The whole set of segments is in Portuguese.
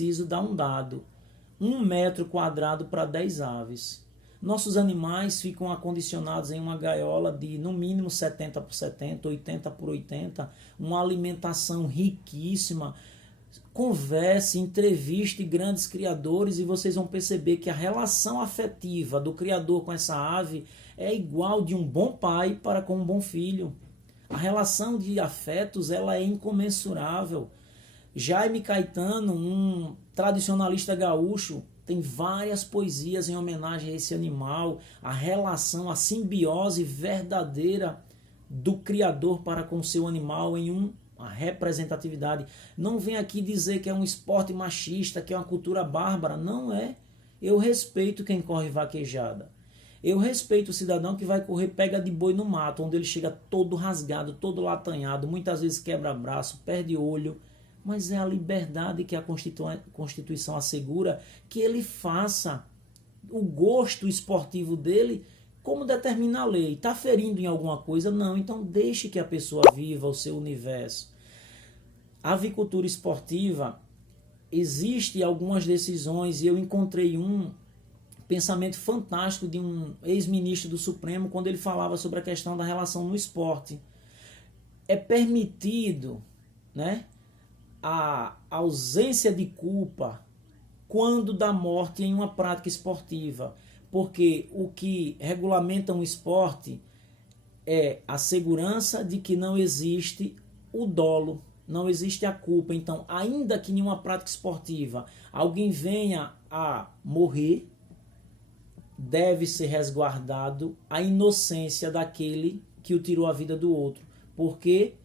preciso dar um dado: 1 metro quadrado para 10 aves. Nossos animais ficam acondicionados em uma gaiola de no mínimo 70 por 70, 80 por 80, uma alimentação riquíssima. Converse, entreviste grandes criadores e vocês vão perceber que a relação afetiva do criador com essa ave é igual de um bom pai para com um bom filho. A relação de afetos ela é incomensurável. Jaime Caetano, um tradicionalista gaúcho, tem várias poesias em homenagem a esse animal, a relação, a simbiose verdadeira do criador para com o seu animal em uma representatividade. Não vem aqui dizer que é um esporte machista, que é uma cultura bárbara. Não é. Eu respeito quem corre vaquejada. Eu respeito o cidadão que vai correr pega de boi no mato, onde ele chega todo rasgado, todo latanhado, muitas vezes quebra braço, perde olho. Mas é a liberdade que a Constituição assegura que ele faça o gosto esportivo dele como determina a lei. Está ferindo em alguma coisa? Não. Então deixe que a pessoa viva o seu universo. A avicultura esportiva, existe algumas decisões e eu encontrei um pensamento fantástico de um ex-ministro do Supremo quando ele falava sobre a questão da relação no esporte. É permitido, né, a ausência de culpa quando da morte em uma prática esportiva, porque o que regulamenta um esporte é a segurança de que não existe o dolo, não existe a culpa. Então, ainda que em uma prática esportiva alguém venha a morrer, deve ser resguardado a inocência daquele que o tirou a vida do outro. Por quê?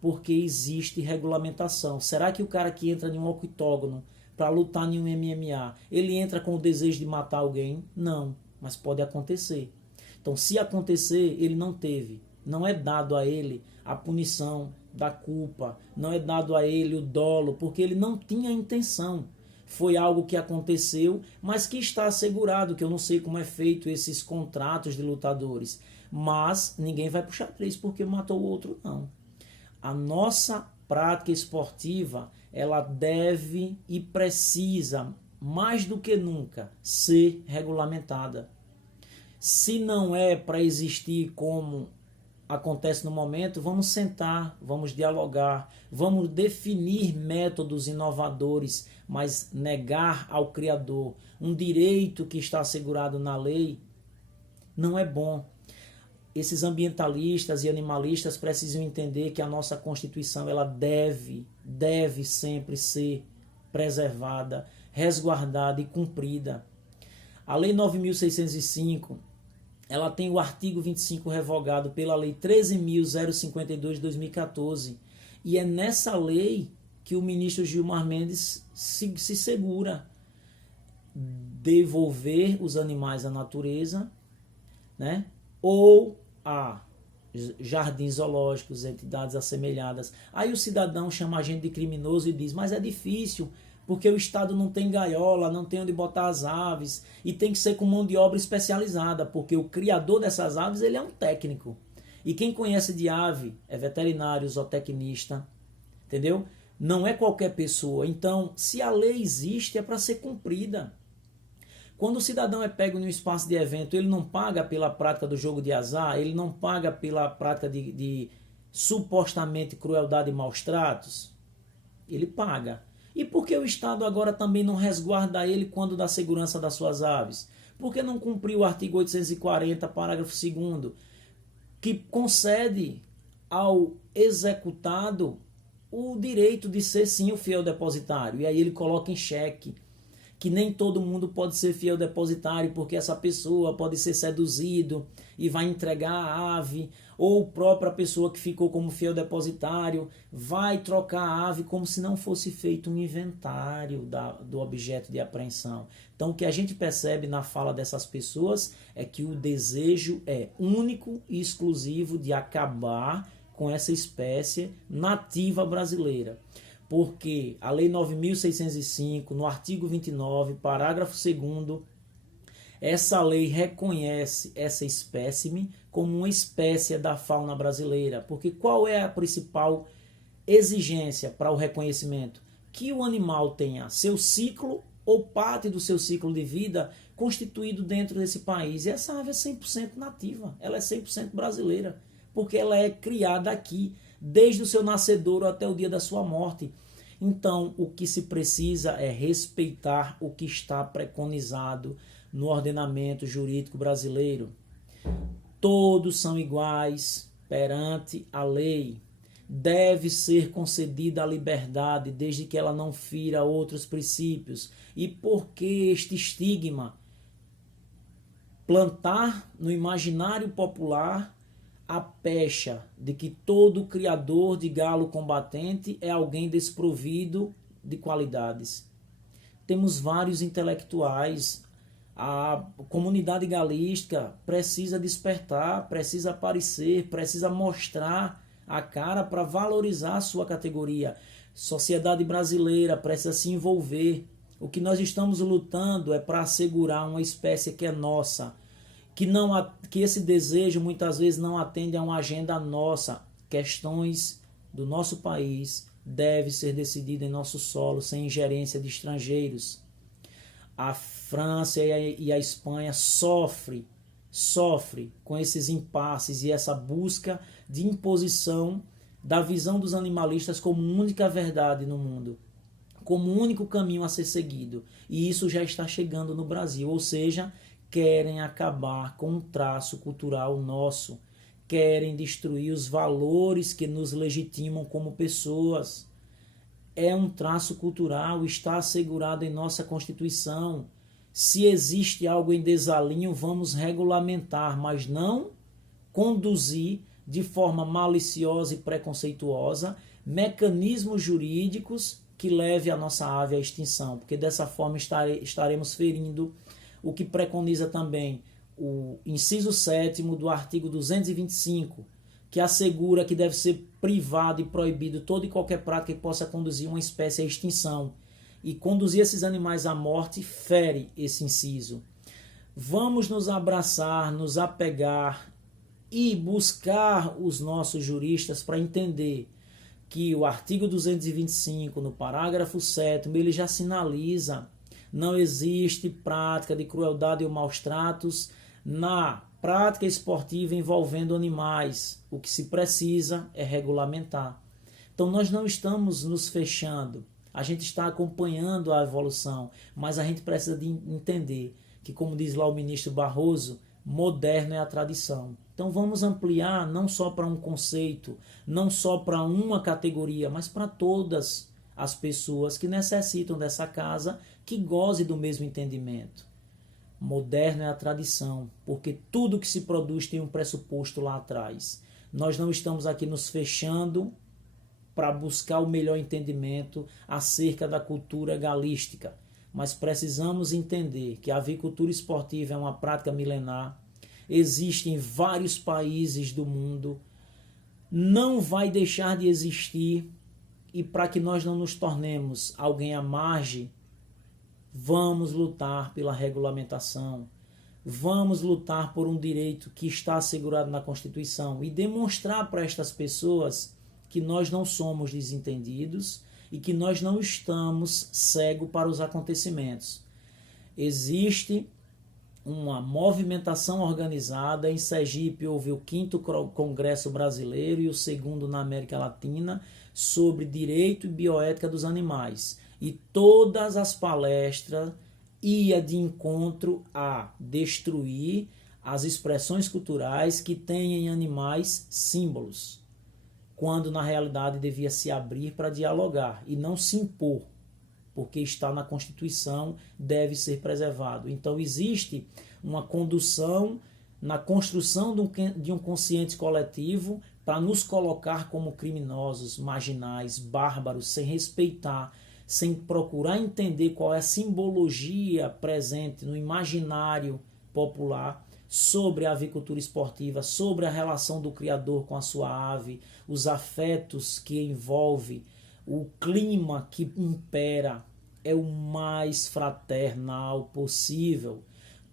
Porque existe regulamentação. Será que o cara que entra em um octógono para lutar em um MMA, ele entra com o desejo de matar alguém? Não, mas pode acontecer. Então, se acontecer, ele não teve. Não é dado a ele a punição da culpa, não é dado a ele o dolo, porque ele não tinha intenção. Foi algo que aconteceu, mas que está assegurado, que eu não sei como é feito esses contratos de lutadores. Mas ninguém vai puxar 3 porque matou o outro, não. A nossa prática esportiva, ela deve e precisa, mais do que nunca, ser regulamentada. Se não é para existir como acontece no momento, vamos sentar, vamos dialogar, vamos definir métodos inovadores, mas negar ao Criador um direito que está assegurado na lei não é bom. Esses ambientalistas e animalistas precisam entender que a nossa Constituição ela deve sempre ser preservada, resguardada e cumprida. A Lei 9.605, ela tem o artigo 25 revogado pela Lei 13.052 de 2014. E é nessa lei que o ministro Gilmar Mendes se segura devolver os animais à natureza, né? Ou a jardins zoológicos, entidades assemelhadas. Aí o cidadão chama a gente de criminoso e diz, mas é difícil, porque o Estado não tem gaiola, não tem onde botar as aves, e tem que ser com mão de obra especializada, porque o criador dessas aves ele é um técnico. E quem conhece de ave é veterinário, zootecnista, entendeu? Não é qualquer pessoa. Então, se a lei existe, é para ser cumprida. Quando o cidadão é pego em um espaço de evento, ele não paga pela prática do jogo de azar, ele não paga pela prática de supostamente crueldade e maus tratos, ele paga. E por que o Estado agora também não resguarda ele quando dá segurança das suas aves? Por que não cumpriu o artigo 840, parágrafo 2º, que concede ao executado o direito de ser sim o fiel depositário? E aí ele coloca em xeque que nem todo mundo pode ser fiel depositário, porque essa pessoa pode ser seduzido e vai entregar a ave, ou a própria pessoa que ficou como fiel depositário vai trocar a ave como se não fosse feito um inventário do objeto de apreensão. Então o que a gente percebe na fala dessas pessoas é que o desejo é único e exclusivo de acabar com essa espécie nativa brasileira. Porque a Lei 9.605, no artigo 29, parágrafo 2º, essa lei reconhece essa espécime como uma espécie da fauna brasileira. Porque qual é a principal exigência para o reconhecimento? que o animal tenha seu ciclo ou parte do seu ciclo de vida constituído dentro desse país. E essa ave é 100% nativa, ela é 100% brasileira, porque ela é criada aqui, desde o seu nascedouro até o dia da sua morte. Então, o que se precisa é respeitar o que está preconizado no ordenamento jurídico brasileiro. Todos são iguais perante a lei. Deve ser concedida a liberdade, desde que ela não fira outros princípios. E por que este estigma? Plantar no imaginário popular a pecha de que todo criador de galo combatente é alguém desprovido de qualidades. Temos vários intelectuais. A comunidade galística precisa despertar, precisa aparecer, precisa mostrar a cara para valorizar a sua categoria. Sociedade brasileira precisa se envolver. O que nós estamos lutando é para assegurar uma espécie que é nossa, que esse desejo muitas vezes não atende a uma agenda nossa. Questões do nosso país devem ser decididas em nosso solo, sem ingerência de estrangeiros. A França e a Espanha sofre com esses impasses e essa busca de imposição da visão dos animalistas como única verdade no mundo, como único caminho a ser seguido. E isso já está chegando no Brasil, ou seja, querem acabar com um traço cultural nosso, querem destruir os valores que nos legitimam como pessoas. É um traço cultural, está assegurado em nossa Constituição. Se existe algo em desalinho, vamos regulamentar, mas não conduzir de forma maliciosa e preconceituosa mecanismos jurídicos que leve a nossa ave à extinção, porque dessa forma estaremos ferindo o que preconiza também o inciso 7º do artigo 225, que assegura que deve ser privado e proibido toda e qualquer prática que possa conduzir uma espécie à extinção. E conduzir esses animais à morte fere esse inciso. Vamos nos abraçar, nos apegar e buscar os nossos juristas para entender que o artigo 225, no parágrafo 7º, ele já sinaliza: não existe prática de crueldade ou maus tratos na prática esportiva envolvendo animais. O que se precisa é regulamentar. Então nós não estamos nos fechando, a gente está acompanhando a evolução, mas a gente precisa de entender que, como diz lá o ministro Barroso, moderno é a tradição. Então vamos ampliar não só para um conceito, não só para uma categoria, mas para todas as pessoas que necessitam dessa casa, que goze do mesmo entendimento. Moderno é a tradição, porque tudo que se produz tem um pressuposto lá atrás. Nós não estamos aqui nos fechando para buscar o melhor entendimento acerca da cultura galística, mas precisamos entender que a avicultura esportiva é uma prática milenar, existe em vários países do mundo, não vai deixar de existir, e para que nós não nos tornemos alguém à margem, vamos lutar pela regulamentação, vamos lutar por um direito que está assegurado na Constituição e demonstrar para estas pessoas que nós não somos desentendidos e que nós não estamos cegos para os acontecimentos. Existe uma movimentação organizada. Em Sergipe houve o 5º Congresso Brasileiro e o 2º na América Latina sobre direito e bioética dos animais. E todas as palestras iam de encontro a destruir as expressões culturais que têm em animais símbolos, quando na realidade devia se abrir para dialogar e não se impor, porque está na Constituição, deve ser preservado. Então existe uma condução na construção de um consciente coletivo para nos colocar como criminosos, marginais, bárbaros, sem respeitar, sem procurar entender qual é a simbologia presente no imaginário popular sobre a avicultura esportiva, sobre a relação do criador com a sua ave, os afetos que envolve, o clima que impera é o mais fraternal possível.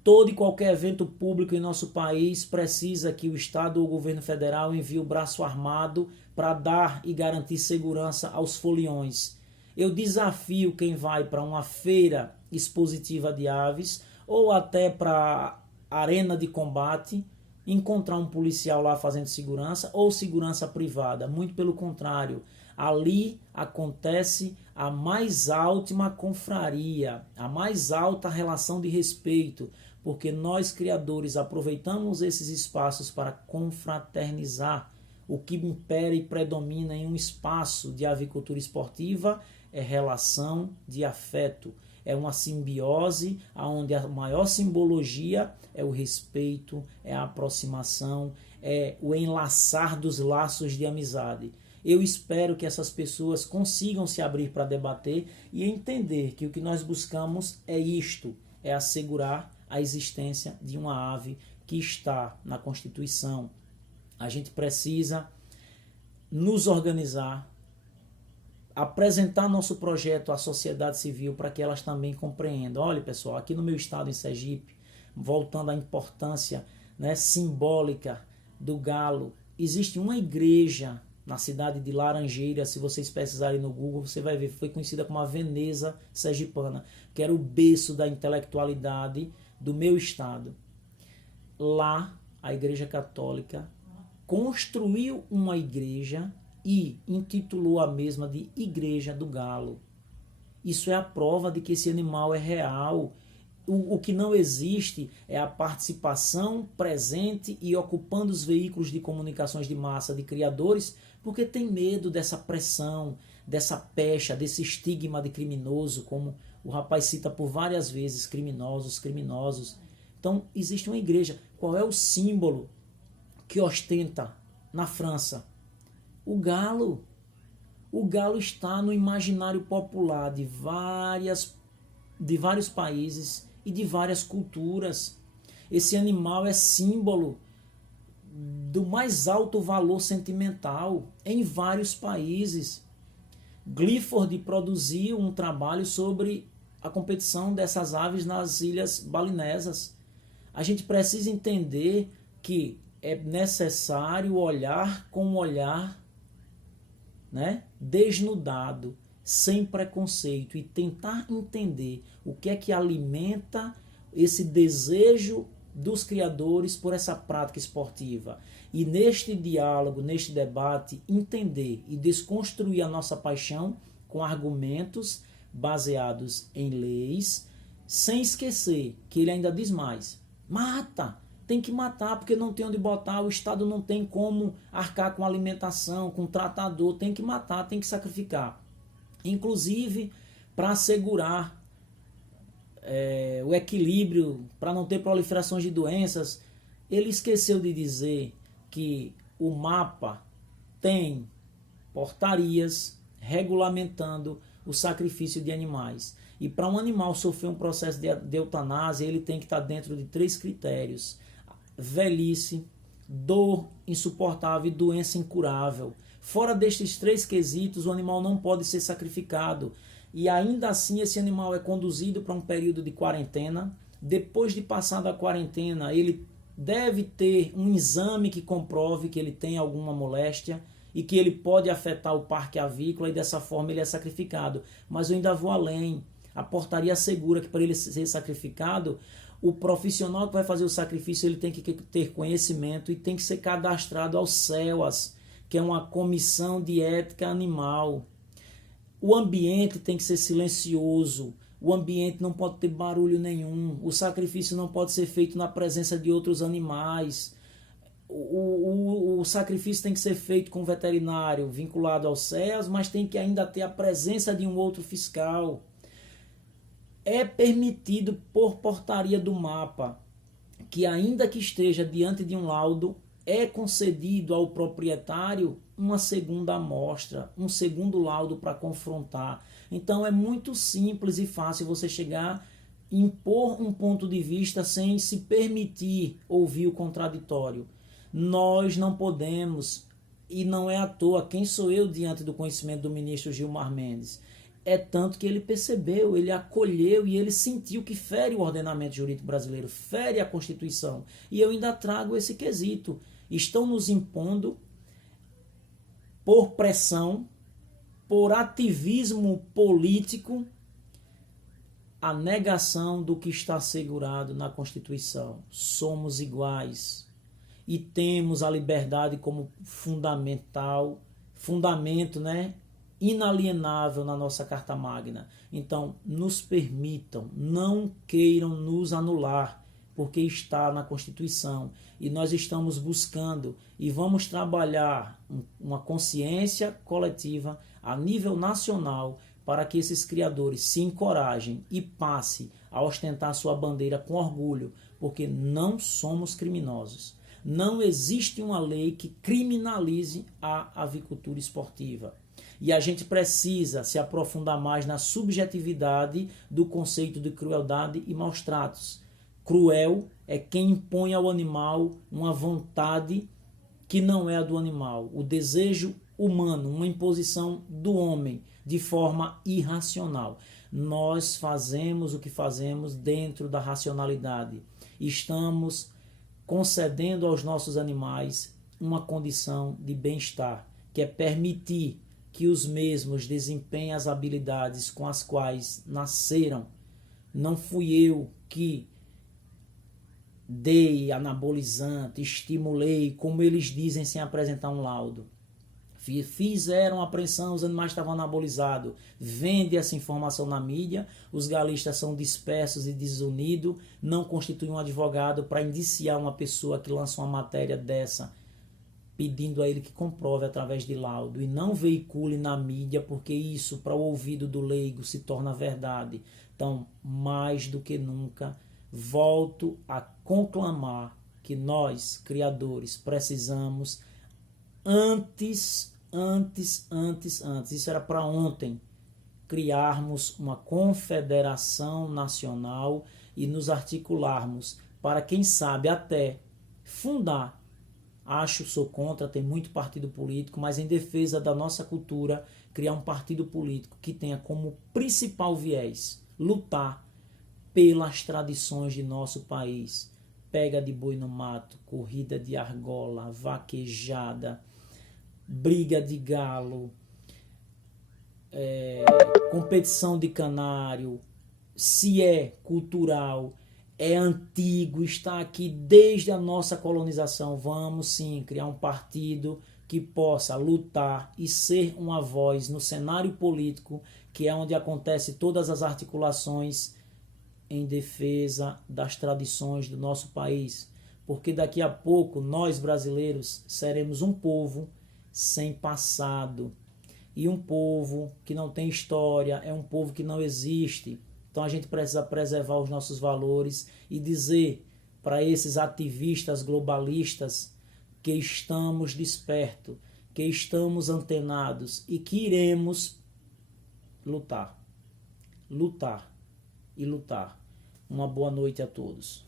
Todo e qualquer evento público em nosso país precisa que o Estado ou o governo federal envie o braço armado para dar e garantir segurança aos foliões. Eu desafio quem vai para uma feira expositiva de aves ou até para arena de combate, encontrar um policial lá fazendo segurança ou segurança privada. Muito pelo contrário, ali acontece a mais alta confraria, a mais alta relação de respeito, porque nós criadores aproveitamos esses espaços para confraternizar. O que impera e predomina em um espaço de avicultura esportiva é relação de afeto. É uma simbiose onde a maior simbologia é o respeito, é a aproximação, é o enlaçar dos laços de amizade. Eu espero que essas pessoas consigam se abrir para debater e entender que o que nós buscamos é isto, é assegurar a existência de uma ave que está na Constituição. A gente precisa nos organizar, apresentar nosso projeto à sociedade civil para que elas também compreendam. Olha, pessoal, aqui no meu estado, em Sergipe, voltando à importância, né, simbólica do galo, existe uma igreja na cidade de Laranjeiras. Se vocês pesquisarem no Google, você vai ver, foi conhecida como a Veneza Sergipana, que era o berço da intelectualidade do meu estado. Lá, a Igreja Católica construiu uma igreja e intitulou a mesma de Igreja do Galo. Isso é a prova de que esse animal é real. O que não existe é a participação presente e ocupando os veículos de comunicações de massa de criadores, porque tem medo dessa pressão, dessa pecha, desse estigma de criminoso, como o rapaz cita por várias vezes, criminosos, criminosos. Então, existe uma igreja. Qual é o símbolo que ostenta na França? O galo. O galo está no imaginário popular de vários países e de várias culturas. Esse animal é símbolo do mais alto valor sentimental em vários países. Clifford produziu um trabalho sobre a competição dessas aves nas Ilhas Balinesas. A gente precisa entender que é necessário olhar com um olhar, né, desnudado, sem preconceito, e tentar entender o que é que alimenta esse desejo dos criadores por essa prática esportiva. E neste diálogo, neste debate, entender e desconstruir a nossa paixão com argumentos baseados em leis, sem esquecer que ele ainda diz mais: mata! Tem que matar, porque não tem onde botar, o Estado não tem como arcar com alimentação, com tratador, tem que matar, tem que sacrificar. Inclusive, para assegurar o equilíbrio, para não ter proliferações de doenças, ele esqueceu de dizer que o mapa tem portarias regulamentando o sacrifício de animais. E para um animal sofrer um processo de eutanásia, ele tem que estar dentro de 3 critérios: velhice, dor insuportável e doença incurável. Fora destes 3 quesitos, o animal não pode ser sacrificado. E ainda assim esse animal é conduzido para um período de quarentena. Depois de passar a quarentena, ele deve ter um exame que comprove que ele tem alguma moléstia e que ele pode afetar o parque avícola, e dessa forma ele é sacrificado. Mas eu ainda vou além. A portaria assegura que para ele ser sacrificado, o profissional que vai fazer o sacrifício, ele tem que ter conhecimento e tem que ser cadastrado ao CELAS, que é uma comissão de ética animal. O ambiente tem que ser silencioso, o ambiente não pode ter barulho nenhum, o sacrifício não pode ser feito na presença de outros animais. O sacrifício tem que ser feito com um veterinário vinculado ao CEAS, mas tem que ainda ter a presença de um outro fiscal. É permitido por portaria do mapa que, ainda que esteja diante de um laudo, é concedido ao proprietário uma segunda amostra, um segundo laudo para confrontar. Então é muito simples e fácil você chegar e impor um ponto de vista sem se permitir ouvir o contraditório. Nós não podemos, e não é à toa, quem sou eu diante do conhecimento do ministro Gilmar Mendes? É tanto que ele percebeu, ele acolheu e ele sentiu que fere o ordenamento jurídico brasileiro, fere a Constituição. E eu ainda trago esse quesito. Estão nos impondo, por pressão, por ativismo político, a negação do que está assegurado na Constituição. Somos iguais e temos a liberdade como fundamento, né, inalienável na nossa Carta Magna. Então, nos permitam, não queiram nos anular, porque está na Constituição. E nós estamos buscando e vamos trabalhar uma consciência coletiva a nível nacional para que esses criadores se encorajem e passem a ostentar sua bandeira com orgulho, porque não somos criminosos. Não existe uma lei que criminalize a avicultura esportiva. E a gente precisa se aprofundar mais na subjetividade do conceito de crueldade e maus tratos. Cruel é quem impõe ao animal uma vontade que não é a do animal, o desejo humano, uma imposição do homem de forma irracional. Nós fazemos o que fazemos dentro da racionalidade. Estamos concedendo aos nossos animais uma condição de bem-estar, que é permitir que os mesmos desempenhem as habilidades com as quais nasceram. Não fui eu que dei anabolizante, estimulei, como eles dizem sem apresentar um laudo. Fizeram apreensão, os animais estavam anabolizados. Vende essa informação na mídia, os galistas são dispersos e desunidos, não constituem um advogado para indiciar uma pessoa que lança uma matéria dessa, pedindo a ele que comprove através de laudo e não veicule na mídia, porque isso, para o ouvido do leigo, se torna verdade. Então, mais do que nunca, volto a conclamar que nós, criadores, precisamos antes, isso era para ontem, criarmos uma confederação nacional e nos articularmos para, quem sabe, até fundar. Sou contra, tem muito partido político, mas em defesa da nossa cultura, criar um partido político que tenha como principal viés lutar pelas tradições de nosso país. Pega de boi no mato, corrida de argola, vaquejada, briga de galo, competição de canário, se é cultural, é antigo, está aqui desde a nossa colonização. Vamos sim criar um partido que possa lutar e ser uma voz no cenário político, que é onde acontece todas as articulações em defesa das tradições do nosso país. Porque daqui a pouco nós brasileiros seremos um povo sem passado. E um povo que não tem história é um povo que não existe. Então a gente precisa preservar os nossos valores e dizer para esses ativistas globalistas que estamos despertos, que estamos antenados e que iremos lutar. Lutar e lutar. Uma boa noite a todos.